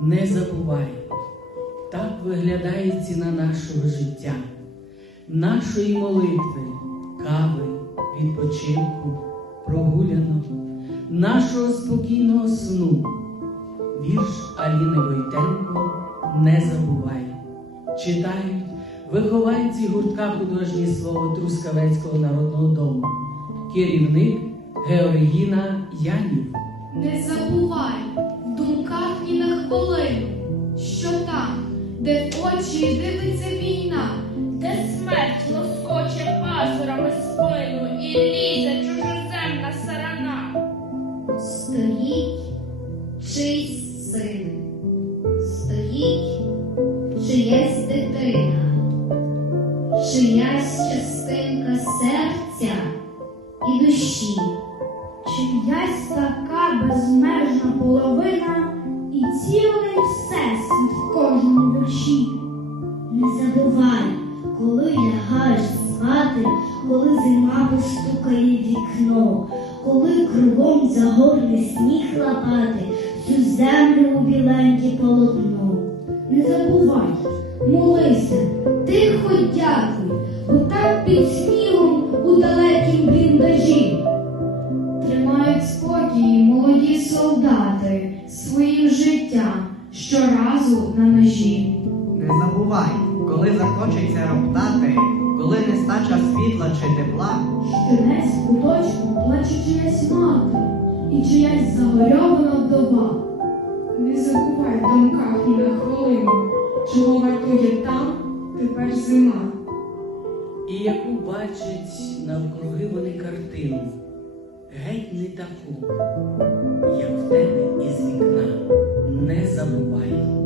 не забувай. Так виглядає ціна нашого життя, нашої молитви, кави, відпочинку, прогулянок, нашого спокійного сну. Вірш Аліни Войтенко Не забувай. Читають вихованці гуртка художнє слово Трускавецького народного дому, керівник Георгіна Янів. Не забувай хвилину, що там, де в очі дивиться війна, де смерть лоскоче пазурами спину і лізе чужоземна сарана. Стоїть чийсь син, стоїть чиясь дитина, чиясь частинка серця і душі, чиясь така вікно, коли кругом загорне сніг лапати, всю землю у біленьке полотно. Не забувай, молися, тихо дякуй, бо там під снігом у далекім бліндажі. Тримають спокій молоді солдати своїм життям щоразу на межі. Не забувай, коли захочеться роптати, нестача світла чи тепла, що десь в куточку плаче чиясь мати і чиясь загорьована вдова. не забувай в думках ні на хвилину, чого вартує там тепер зима. І яку бачать навкруги вони картину, геть не таку, як в тебе із вікна, не забувай.